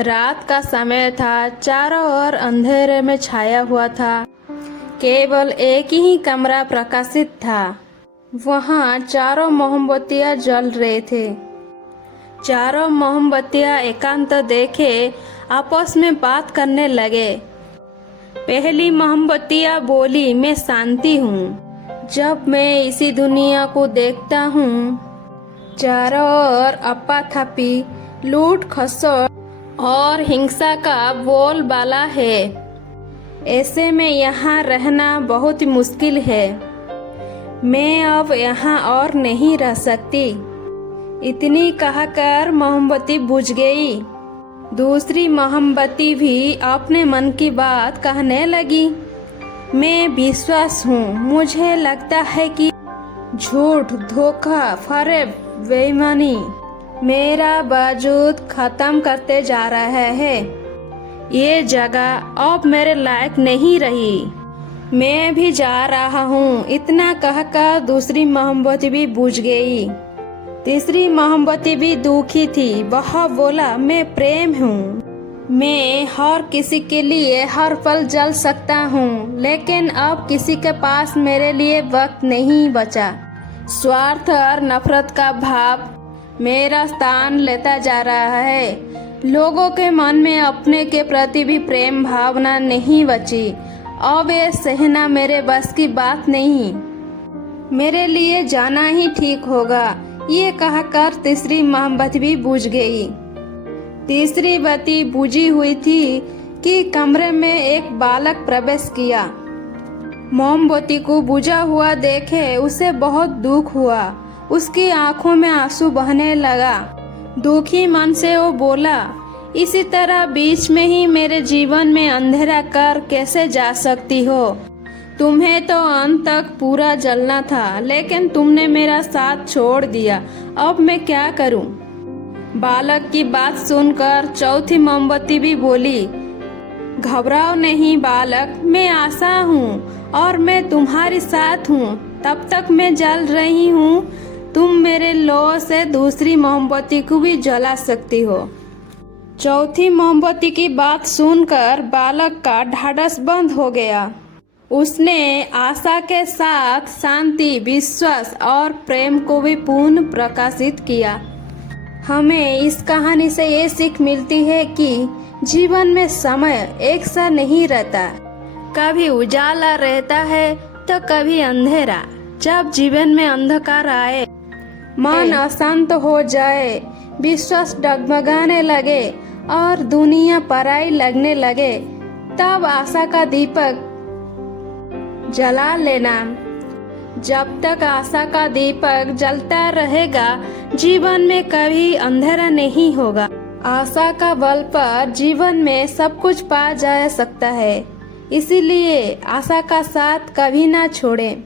रात का समय था। चारों ओर अंधेरे में छाया हुआ था। केवल एक ही कमरा प्रकाशित था। वहाँ चारों मोमबत्तियां जल रहे थे। चारों मोमबत्तियां एकांत देखे आपस में बात करने लगे। पहली मोमबत्तियां बोली, मैं शांति हूँ। जब मैं इसी दुनिया को देखता हूँ, चारों ओर अप्पा-थप्पी, लूट खसोट और हिंसा का बोलबाला है। ऐसे में यहाँ रहना बहुत मुश्किल है। मैं अब यहाँ और नहीं रह सकती। इतनी कहकर मोमबत्ती बुझ गई। दूसरी मोमबत्ती भी अपने मन की बात कहने लगी। मैं विश्वास हूँ। मुझे लगता है कि झूठ, धोखा, फरेब, बेईमानी मेरा वजूद खत्म करते जा रहा है। ये जगह अब मेरे लायक नहीं रही। मैं भी जा रहा हूँ। इतना कहकर दूसरी मोमबत्ती भी बुझ गई। तीसरी मोमबत्ती भी दुखी थी। वह बोला, मैं प्रेम हूँ। मैं हर किसी के लिए हर पल जल सकता हूँ, लेकिन अब किसी के पास मेरे लिए वक्त नहीं बचा। स्वार्थ और नफरत का भाव मेरा स्थान लेता जा रहा है। लोगों के मन में अपने के प्रति भी प्रेम भावना नहीं बची। अब ये सहना मेरे बस की बात नहीं। मेरे लिए जाना ही ठीक होगा। ये कहकर तीसरी मोमबत्ती भी बुझ गई। तीसरी बत्ती बुझी हुई थी कि कमरे में एक बालक प्रवेश किया। मोमबत्ती को बुझा हुआ देखे उसे बहुत दुख हुआ। उसकी आंखों में आंसू बहने लगा। दुखी मन से वो बोला, इसी तरह बीच में ही मेरे जीवन में अंधेरा कर कैसे जा सकती हो? तुम्हें तो अंत तक पूरा जलना था, लेकिन तुमने मेरा साथ छोड़ दिया। अब मैं क्या करूं? बालक की बात सुनकर चौथी मोमबत्ती भी बोली, घबराओ नहीं बालक, मैं आशा हूँ और मैं तुम्हारे साथ हूँ। तब तक मैं जल रही हूँ, तुम मेरे लौ से दूसरी मोमबत्ती को भी जला सकती हो। चौथी मोमबत्ती की बात सुनकर बालक का ढाढ़स बंद हो गया। उसने आशा के साथ शांति, विश्वास और प्रेम को भी पूर्ण प्रकाशित किया। हमें इस कहानी से ये सीख मिलती है कि जीवन में समय एक सा नहीं रहता। कभी उजाला रहता है तो कभी अंधेरा। जब जीवन में अंधकार आए, मन अशांत हो जाए, विश्वास डगमगाने लगे और दुनिया पराई लगने लगे, तब आशा का दीपक जला लेना। जब तक आशा का दीपक जलता रहेगा, जीवन में कभी अंधेरा नहीं होगा। आशा का बल पर जीवन में सब कुछ पा जा सकता है। इसीलिए आशा का साथ कभी ना छोड़ें।